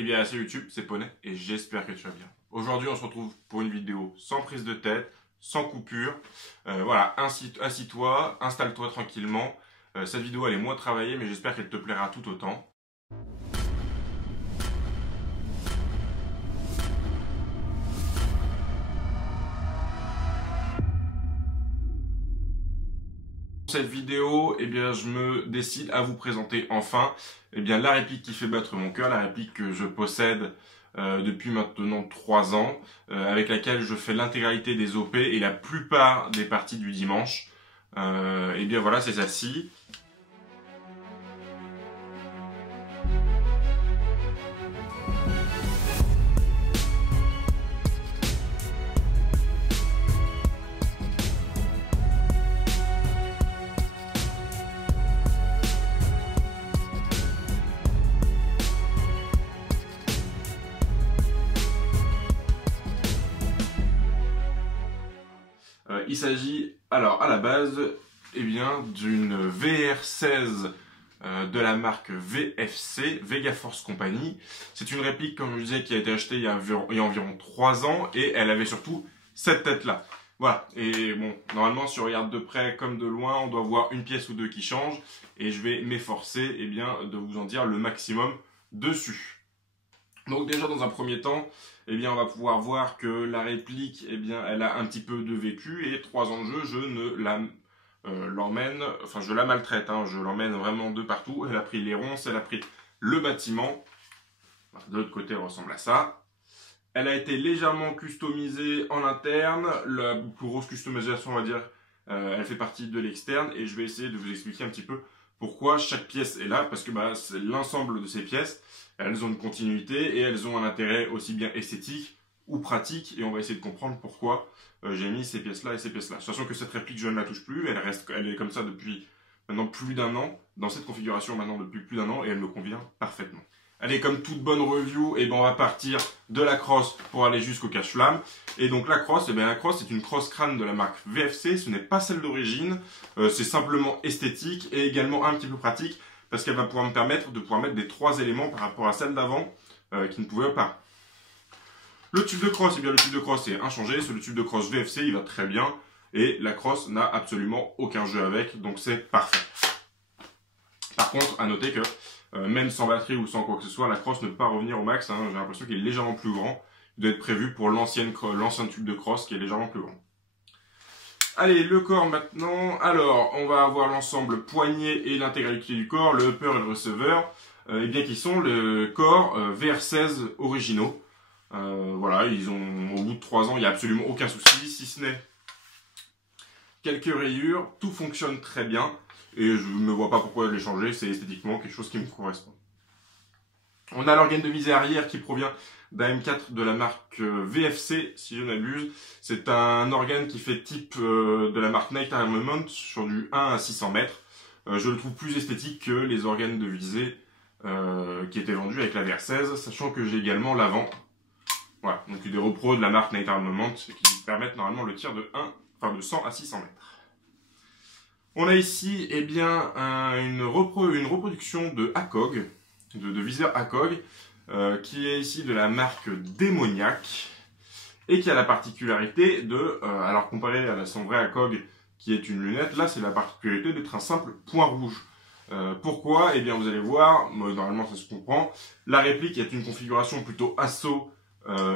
Eh bien, c'est YouTube, c'est Poney, et j'espère que tu vas bien. Aujourd'hui, on se retrouve pour une vidéo sans prise de tête, sans coupure. Voilà, assis-toi, installe-toi tranquillement. Cette vidéo, elle est moins travaillée, mais j'espère qu'elle te plaira tout autant. Pour cette vidéo, eh bien, je me décide à vous présenter enfin la réplique qui fait battre mon cœur, la réplique que je possède depuis maintenant 3 ans, avec laquelle je fais l'intégralité des OP et la plupart des parties du dimanche. Eh bien voilà, c'est celle-ci. Il s'agit alors à la base d'une VR16 de la marque VFC, Vega Force Company. C'est une réplique, comme je disais, qui a été achetée il y a environ 3 ans et elle avait surtout cette tête-là. Voilà, et bon, normalement si on regarde de près comme de loin, on doit voir une pièce ou deux qui changent et je vais m'efforcer de vous en dire le maximum dessus. Donc déjà dans un premier temps, on va pouvoir voir que la réplique, elle a un petit peu de vécu et 3 ans de jeu, je ne la je la maltraite, hein, je l'emmène vraiment de partout. Elle a pris les ronces, elle a pris le bâtiment. De l'autre côté, elle ressemble à ça. Elle a été légèrement customisée en interne. La plus grosse customisation, on va dire, elle fait partie de l'externe et je vais essayer de vous expliquer un petit peu pourquoi chaque pièce est là, parce que c'est l'ensemble de ces pièces. Elles ont une continuité et elles ont un intérêt aussi bien esthétique ou pratique. Et on va essayer de comprendre pourquoi j'ai mis ces pièces-là et ces pièces-là. Sachant que cette réplique, je ne la touche plus. Elle est comme ça depuis maintenant plus d'un an. Dans cette configuration maintenant depuis plus d'un an et elle me convient parfaitement. Allez, comme toute bonne review, on va partir de la crosse pour aller jusqu'au cache-flamme. Et donc la crosse, la crosse c'est une crosse crâne de la marque VFC. Ce n'est pas celle d'origine. C'est simplement esthétique et également un petit peu pratique, parce qu'elle va pouvoir me permettre de pouvoir mettre des 3 éléments par rapport à celle d'avant qui ne pouvaient pas. Le tube de crosse, le tube de crosse est inchangé. C'est le tube de crosse VFC, il va très bien. Et la crosse n'a absolument aucun jeu avec, donc c'est parfait. Par contre, à noter que même sans batterie ou sans quoi que ce soit, la crosse ne peut pas revenir au max. Hein. J'ai l'impression qu'il est légèrement plus grand. Il doit être prévu pour l'ancien tube de crosse qui est légèrement plus grand. Allez, le corps maintenant. Alors, on va avoir l'ensemble poignet et l'intégralité du corps, le upper et le receveur, qui sont le corps VR16 originaux. Voilà, ils ont, au bout de 3 ans, il n'y a absolument aucun souci, si ce n'est quelques rayures. Tout fonctionne très bien et je ne vois pas pourquoi les changer, c'est esthétiquement quelque chose qui me correspond. On a l'organe de visée arrière qui provient d'un M4 de la marque VFC, si je n'abuse. C'est un organe qui fait type de la marque Night Armament sur du 1 à 600 mètres. Je le trouve plus esthétique que les organes de visée qui étaient vendus avec la VR16, sachant que j'ai également l'avant. Voilà, donc des repros de la marque Night Armament qui permettent normalement le tir de 100 à 600 mètres. On a ici une reproduction de ACOG, de viseur ACOG, qui est ici de la marque Démoniaque et qui a la particularité de, alors comparé à son vrai ACOG qui est une lunette, là c'est la particularité d'être un simple point rouge. Pourquoi? Vous allez voir, normalement ça se comprend, la réplique est une configuration plutôt assaut,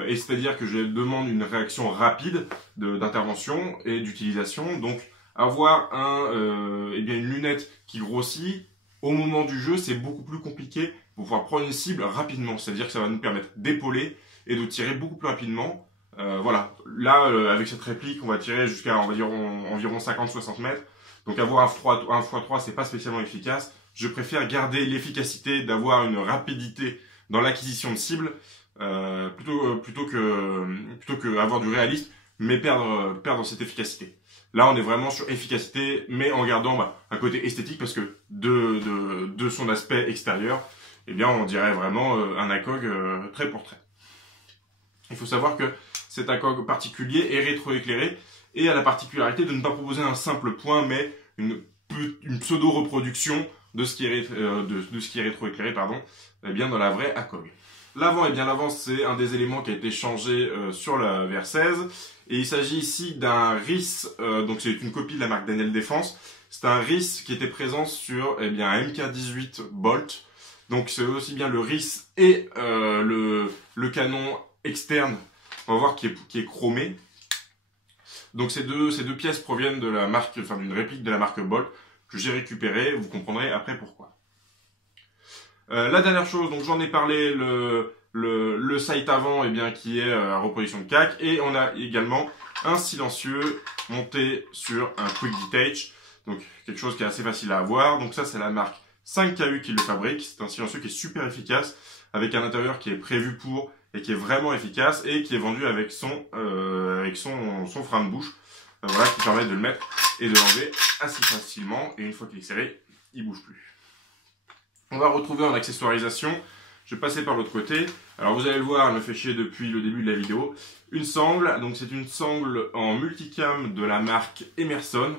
et c'est-à-dire que je demande une réaction rapide d'intervention et d'utilisation, donc avoir une lunette qui grossit, au moment du jeu c'est beaucoup plus compliqué pour pouvoir prendre une cible rapidement, c'est-à-dire que ça va nous permettre d'épauler et de tirer beaucoup plus rapidement. Voilà, là avec cette réplique on va tirer jusqu'à environ 50-60 mètres, donc avoir un x3 c'est pas spécialement efficace. Je préfère garder l'efficacité d'avoir une rapidité dans l'acquisition de cibles plutôt que avoir du réalisme mais perdre cette efficacité. Là on est vraiment sur efficacité mais en gardant un côté esthétique, parce que de son aspect extérieur, on dirait vraiment un ACOG trait pour trait. Il faut savoir que cet ACOG particulier est rétroéclairé et a la particularité de ne pas proposer un simple point, mais une pseudo-reproduction de ce qui est rétroéclairé dans la vraie ACOG. L'avant, eh bien l'avant c'est un des éléments qui a été changé sur la VR16 et il s'agit ici d'un RIS, donc c'est une copie de la marque Daniel Défense. C'est un RIS qui était présent sur un MK18 Bolt. Donc c'est aussi bien le RIS et le canon externe, on va voir qui est chromé. Donc ces deux pièces proviennent de la marque, enfin d'une réplique de la marque Bolt que j'ai récupérée. Vous comprendrez après pourquoi. La dernière chose, donc j'en ai parlé, le sight avant, qui est à reproduction de CAC, et on a également un silencieux monté sur un Quick Detach, donc quelque chose qui est assez facile à avoir. Donc ça c'est la marque 5KU qui le fabrique. C'est un silencieux qui est super efficace, avec un intérieur qui est prévu pour et qui est vraiment efficace et qui est vendu avec son frein de bouche, voilà, qui permet de le mettre et de l'enlever assez facilement. Et une fois qu'il est serré, il bouge plus. On va retrouver en accessoirisation, je vais passer par l'autre côté. Alors vous allez le voir, elle me fait chier depuis le début de la vidéo. Une sangle, donc c'est une sangle en multicam de la marque Emerson,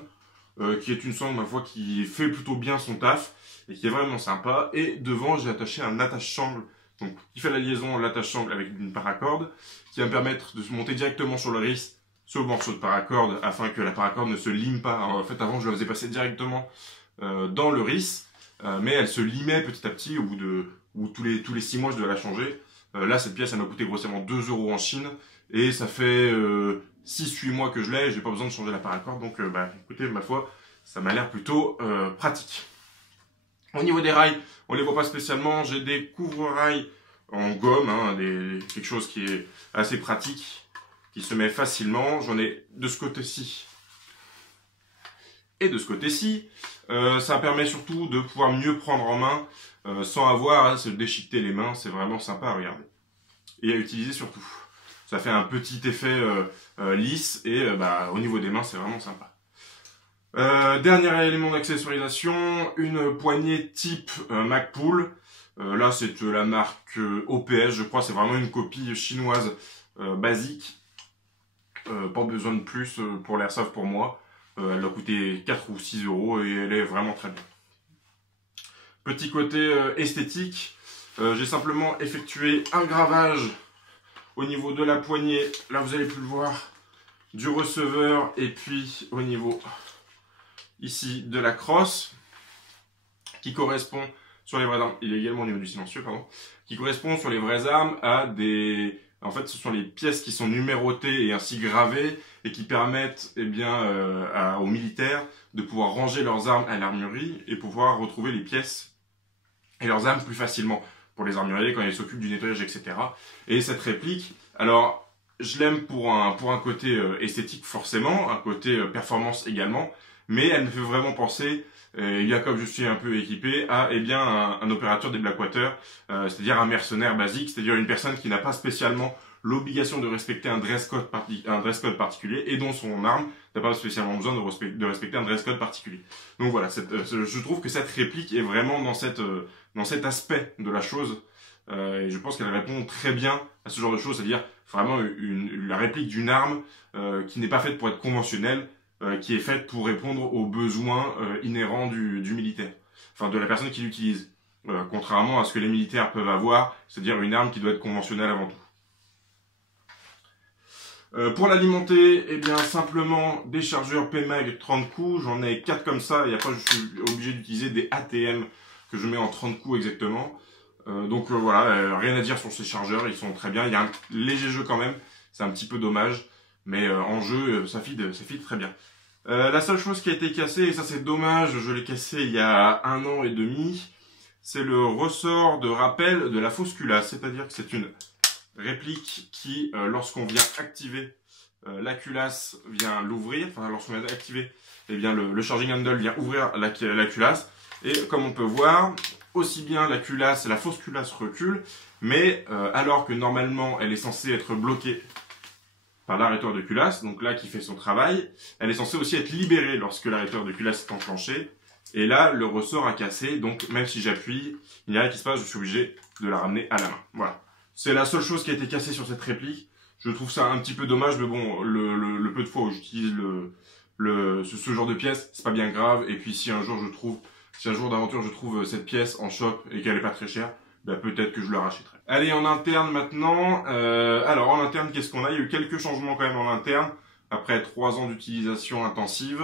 qui est une sangle, ma foi, qui fait plutôt bien son taf et qui est vraiment sympa. Et devant, j'ai attaché un attache-sangle, donc qui fait la liaison l'attache-sangle avec une paracorde, qui va me permettre de se monter directement sur le RIS, sur le morceau de paracorde, afin que la paracorde ne se lime pas. Alors, en fait, avant, je la faisais passer directement dans le RIS, mais elle se limait petit à petit au bout de tous les 6 mois, je devais la changer. Là, cette pièce, elle m'a coûté grossièrement 2 € en Chine, et ça fait 6-8 mois que je l'ai, et j'ai pas besoin de changer la paracorde, donc écoutez, ma foi, ça m'a l'air plutôt pratique. Au niveau des rails, on les voit pas spécialement, j'ai des couvre-rails en gomme, quelque chose qui est assez pratique, qui se met facilement. J'en ai de ce côté-ci et de ce côté-ci. Ça permet surtout de pouvoir mieux prendre en main sans avoir à se déchiqueter les mains. C'est vraiment sympa à regarder et à utiliser surtout. Ça fait un petit effet lisse et au niveau des mains, c'est vraiment sympa. Dernier élément d'accessoirisation, une poignée type Magpul. Là, c'est la marque OPS, je crois. C'est vraiment une copie chinoise basique. Pas besoin de plus pour l'airsoft pour moi. Elle doit coûter 4 ou 6 € et elle est vraiment très bien. Petit côté esthétique, j'ai simplement effectué un gravage au niveau de la poignée. Là, vous allez plus le voir, du receveur et puis au niveau ici de la crosse qui correspond sur les vraies armes, il est également au niveau du silencieux, pardon, qui correspond sur les vraies armes à des... En fait, ce sont les pièces qui sont numérotées et ainsi gravées et qui permettent aux militaires de pouvoir ranger leurs armes à l'armurerie et pouvoir retrouver les pièces et leurs armes plus facilement pour les armuriers quand ils s'occupent du nettoyage, etc. Et cette réplique, alors, je l'aime pour un côté esthétique forcément, un côté performance également, mais elle me fait vraiment penser, comme je suis un peu équipé, à un opérateur des Blackwater, c'est-à-dire un mercenaire basique, c'est-à-dire une personne qui n'a pas spécialement l'obligation de respecter un dress code particulier et dont son arme n'a pas spécialement besoin de respecter un dress code particulier. Donc voilà, je trouve que cette réplique est vraiment dans cet aspect de la chose, et je pense qu'elle répond très bien à ce genre de choses, c'est-à-dire vraiment la réplique d'une arme qui n'est pas faite pour être conventionnelle, qui est faite pour répondre aux besoins inhérents du militaire, enfin de la personne qui l'utilise, contrairement à ce que les militaires peuvent avoir, c'est-à-dire une arme qui doit être conventionnelle avant tout. Pour l'alimenter, simplement des chargeurs PMAG 30 coups, j'en ai 4 comme ça, et après je suis obligé d'utiliser des ATM que je mets en 30 coups exactement. Voilà, rien à dire sur ces chargeurs, ils sont très bien, il y a un léger jeu quand même, c'est un petit peu dommage, mais en jeu, ça feed très bien. La seule chose qui a été cassée, et ça c'est dommage, je l'ai cassé il y a 1 an et demi, c'est le ressort de rappel de la fausse culasse, c'est-à-dire que c'est une réplique qui, lorsqu'on vient activer la culasse, vient l'ouvrir, enfin lorsqu'on vient activer, le charging handle vient ouvrir la culasse, et comme on peut voir, aussi bien la fausse culasse recule, mais alors que normalement elle est censée être bloquée par l'arrêteur de culasse, donc là qui fait son travail, elle est censée aussi être libérée lorsque l'arrêteur de culasse est enclenché, et là le ressort a cassé, donc même si j'appuie, il n'y a rien qui se passe, je suis obligé de la ramener à la main. Voilà. C'est la seule chose qui a été cassée sur cette réplique. Je trouve ça un petit peu dommage, mais bon, le peu de fois où j'utilise ce genre de pièce, c'est pas bien grave. Et puis si un jour d'aventure je trouve cette pièce en shop et qu'elle est pas très chère, bah, peut-être que je le rachèterai. Allez, en interne maintenant. Alors en interne, qu'est-ce qu'on a? Il y a eu quelques changements quand même en interne, après 3 ans d'utilisation intensive.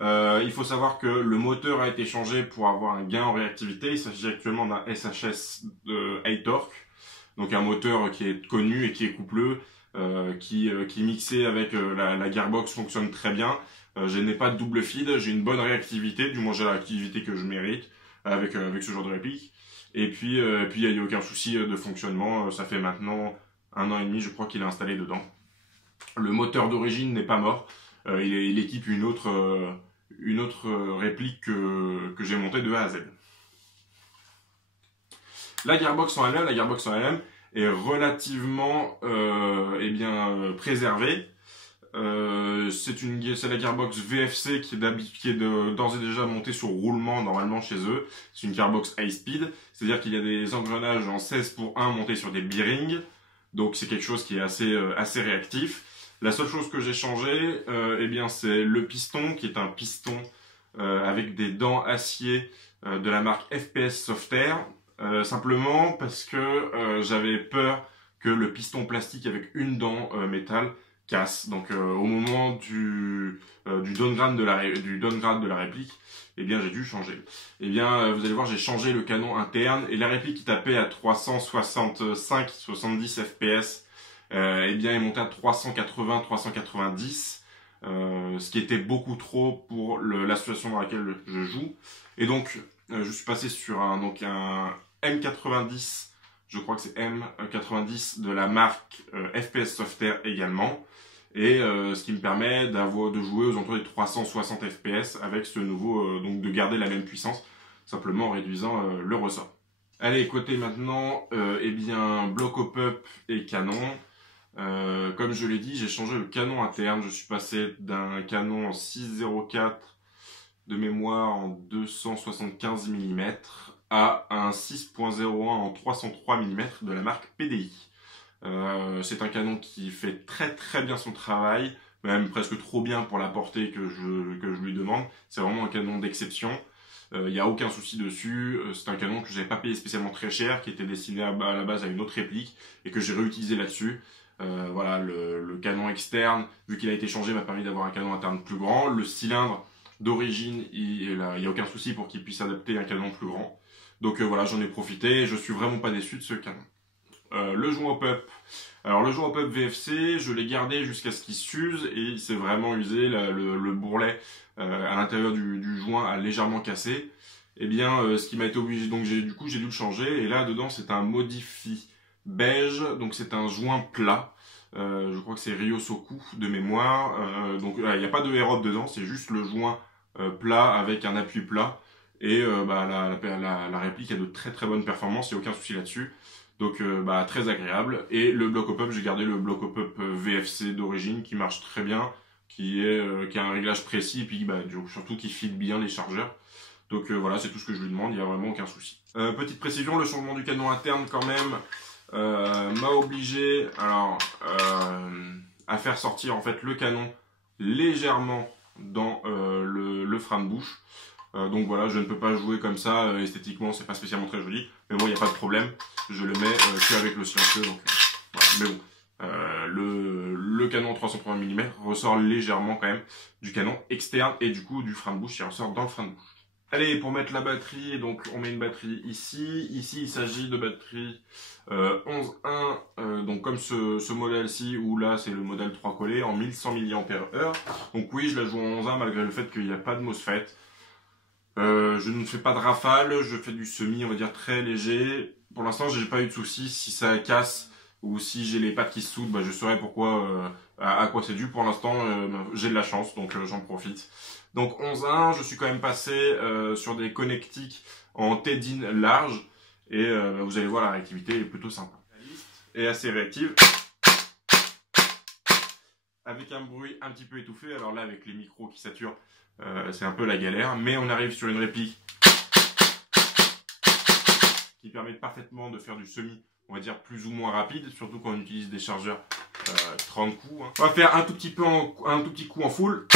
Il faut savoir que le moteur a été changé pour avoir un gain en réactivité. Il s'agit actuellement d'un SHS de 8 torque, donc un moteur qui est connu et qui est coupleux, qui mixé avec la gearbox fonctionne très bien. Je n'ai pas de double feed, j'ai une bonne réactivité, du moins j'ai la réactivité que je mérite avec ce genre de réplique. Et puis il n'y a aucun souci de fonctionnement, ça fait maintenant 1 an et demi je crois qu'il est installé dedans. Le moteur d'origine n'est pas mort, il équipe une autre réplique que j'ai montée de A à Z. La gearbox en elle-même est relativement préservée. C'est la gearbox VFC qui est d'ores et déjà montée sur roulement normalement chez eux. C'est une gearbox high speed, c'est-à-dire qu'il y a des engrenages en 16:1 montés sur des bearings, donc c'est quelque chose qui est assez réactif. La seule chose que j'ai changé, c'est le piston, qui est un piston avec des dents acier de la marque FPS Softair, simplement parce que j'avais peur que le piston plastique avec une dent métal casse. Donc au moment du downgrade de la réplique, j'ai dû changer. Vous allez voir, j'ai changé le canon interne et la réplique qui tapait à 365-70 fps est montée à 380-390, ce qui était beaucoup trop pour la situation dans laquelle je joue. Et donc je suis passé sur un M90, je crois que c'est M90 de la marque FPS Softair également. Et ce qui me permet de jouer aux alentours des 360 fps avec ce nouveau, donc de garder la même puissance, simplement en réduisant le ressort. Allez, côté maintenant, bloc au pup et canon. Comme je l'ai dit, j'ai changé le canon interne, je suis passé d'un canon en 6,04 de mémoire en 275 mm à un 6.01 en 303 mm de la marque PDI. C'est un canon qui fait très bien son travail, même presque trop bien pour la portée que je lui demande. C'est vraiment un canon d'exception. Il n'y a aucun souci dessus. C'est un canon que je n'avais pas payé spécialement très cher, qui était destiné à la base à une autre réplique et que j'ai réutilisé là-dessus. Voilà, le canon externe, vu qu'il a été changé, m'a permis d'avoir un canon interne plus grand. Le cylindre d'origine, il n'y a aucun souci pour qu'il puisse adapter un canon plus grand. Donc voilà, j'en ai profité et je suis vraiment pas déçu de ce canon. Le joint au pup. Alors le joint au pup VFC, je l'ai gardé jusqu'à ce qu'il s'use et il s'est vraiment usé. Le bourrelet à l'intérieur du joint a légèrement cassé. Ce qui m'a été obligé, donc j'ai dû le changer. Et là dedans c'est un Modify beige, donc c'est un joint plat. Je crois que c'est Ryosoku de mémoire. Donc il n'y a pas de air-up dedans, c'est juste le joint plat avec un appui plat. Et la réplique a de très bonnes performances, il n'y a aucun souci là-dessus. Donc très agréable. Et le bloc au pup, j'ai gardé le bloc au pup VFC d'origine qui marche très bien, qui a un réglage précis et puis surtout qui fit bien les chargeurs. Donc voilà, c'est tout ce que je lui demande, il n'y a vraiment aucun souci. Petite précision, le changement du canon interne quand même m'a obligé à faire sortir en fait le canon légèrement dans le frein de bouche. Donc voilà, je ne peux pas jouer comme ça, esthétiquement c'est pas spécialement très joli, mais bon il n'y a pas de problème, je le mets qu'avec le silencieux, donc voilà. Mais bon, le canon 330 mm ressort légèrement quand même du canon externe et du coup du frein de bouche qui ressort dans le frein de bouche. Allez, pour mettre la batterie, donc on met une batterie ici, il s'agit de batterie 11.1, donc comme ce modèle-ci, où là c'est le modèle 3 collé en 1100 mAh, donc oui je la joue en 11.1 malgré le fait qu'il n'y a pas de MOSFET. Je ne fais pas de rafale, je fais du semi, on va dire très léger. Pour l'instant, j'ai pas eu de soucis. Si ça casse ou si j'ai les pattes qui se soudent, je saurai pourquoi, à quoi c'est dû. Pour l'instant, j'ai de la chance, donc j'en profite. Donc 11.1, je suis quand même passé sur des connectiques en T-DIN large et vous allez voir, la réactivité est plutôt sympa et assez réactive. Avec un bruit un petit peu étouffé, alors là avec les micros qui saturent, c'est un peu la galère, mais on arrive sur une réplique qui permet parfaitement de faire du semi, on va dire plus ou moins rapide, surtout quand on utilise des chargeurs 30 coups. On va faire un tout petit coup en full.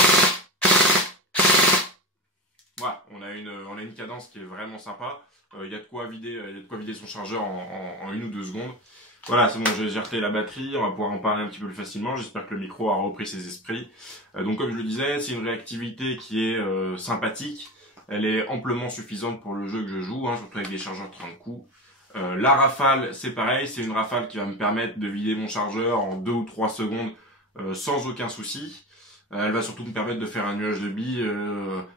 Voilà, on a une cadence qui est vraiment sympa. Il y a de quoi vider son chargeur en 1 ou 2 secondes. Voilà, c'est bon, j'ai reté la batterie, on va pouvoir en parler un petit peu plus facilement. J'espère que le micro a repris ses esprits. Donc comme je le disais, c'est une réactivité qui est sympathique. Elle est amplement suffisante pour le jeu que je joue, hein, surtout avec des chargeurs 30 coups. La rafale, c'est pareil, c'est une rafale qui va me permettre de vider mon chargeur en 2 ou 3 secondes sans aucun souci. Elle va surtout me permettre de faire un nuage de billes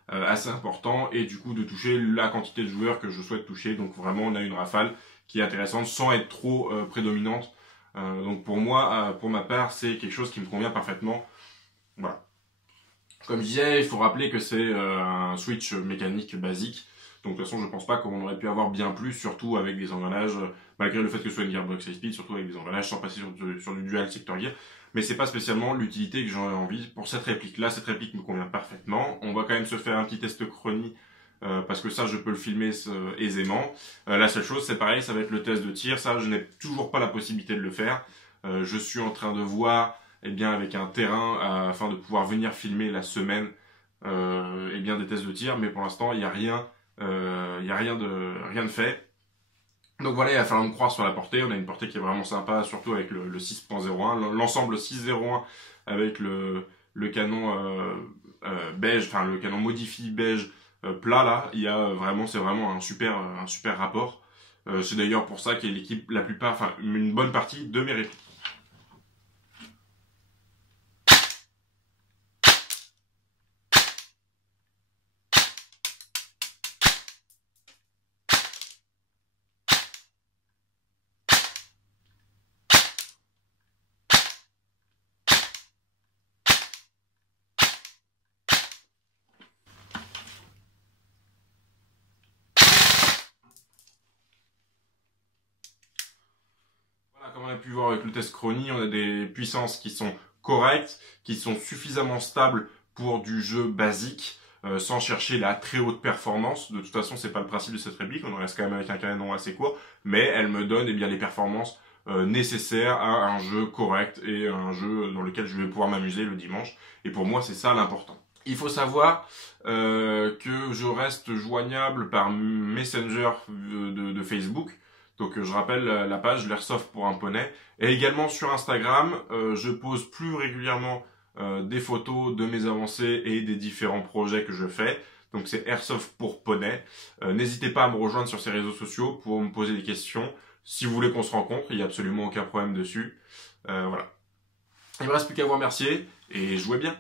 assez important et du coup de toucher la quantité de joueurs que je souhaite toucher. Donc vraiment on a une rafale qui est intéressante sans être trop prédominante. Donc pour moi, pour ma part, c'est quelque chose qui me convient parfaitement. Voilà. Comme je disais, il faut rappeler que c'est un switch mécanique basique. Donc de toute façon, je pense pas qu'on aurait pu avoir bien plus, surtout avec des engrenages, malgré le fait que ce soit une gearbox high speed, surtout avec des engrenages sans passer sur du dual sector gear. Mais c'est pas spécialement l'utilité que j'en ai envie pour cette réplique. Là, cette réplique me convient parfaitement. On va quand même se faire un petit test chronie, parce que ça, je peux le filmer aisément. La seule chose, c'est pareil, ça va être le test de tir. Ça, je n'ai toujours pas la possibilité de le faire. Je suis en train de voir, eh bien, avec un terrain, afin de pouvoir venir filmer la semaine, eh bien, des tests de tir. Mais pour l'instant, il n'y a rien. Il n'y a rien de fait. Donc voilà, il va falloir me croire sur la portée. On a une portée qui est vraiment sympa, surtout avec le 6.01, l'ensemble 6.01 avec le canon beige, enfin le canon modifie beige plat là. Il y a vraiment, c'est vraiment un super rapport. C'est d'ailleurs pour ça qu'il équipe la plupart, enfin une bonne partie de mes répliques. Comme on a pu voir avec le test chronie, on a des puissances qui sont correctes, qui sont suffisamment stables pour du jeu basique, sans chercher la très haute performance. De toute façon, c'est pas le principe de cette réplique, on en reste quand même avec un canon assez court, mais elle me donne bien les performances nécessaires à un jeu correct et un jeu dans lequel je vais pouvoir m'amuser le dimanche. Et pour moi, c'est ça l'important. Il faut savoir que je reste joignable par Messenger de Facebook. Donc je rappelle la page l'Airsoft pour un poney. Et également sur Instagram, je pose plus régulièrement des photos de mes avancées et des différents projets que je fais. Donc c'est Airsoft pour poney. N'hésitez pas à me rejoindre sur ces réseaux sociaux pour me poser des questions. Si vous voulez qu'on se rencontre, il n'y a absolument aucun problème dessus. Voilà. Il me reste plus qu'à vous remercier et jouez bien.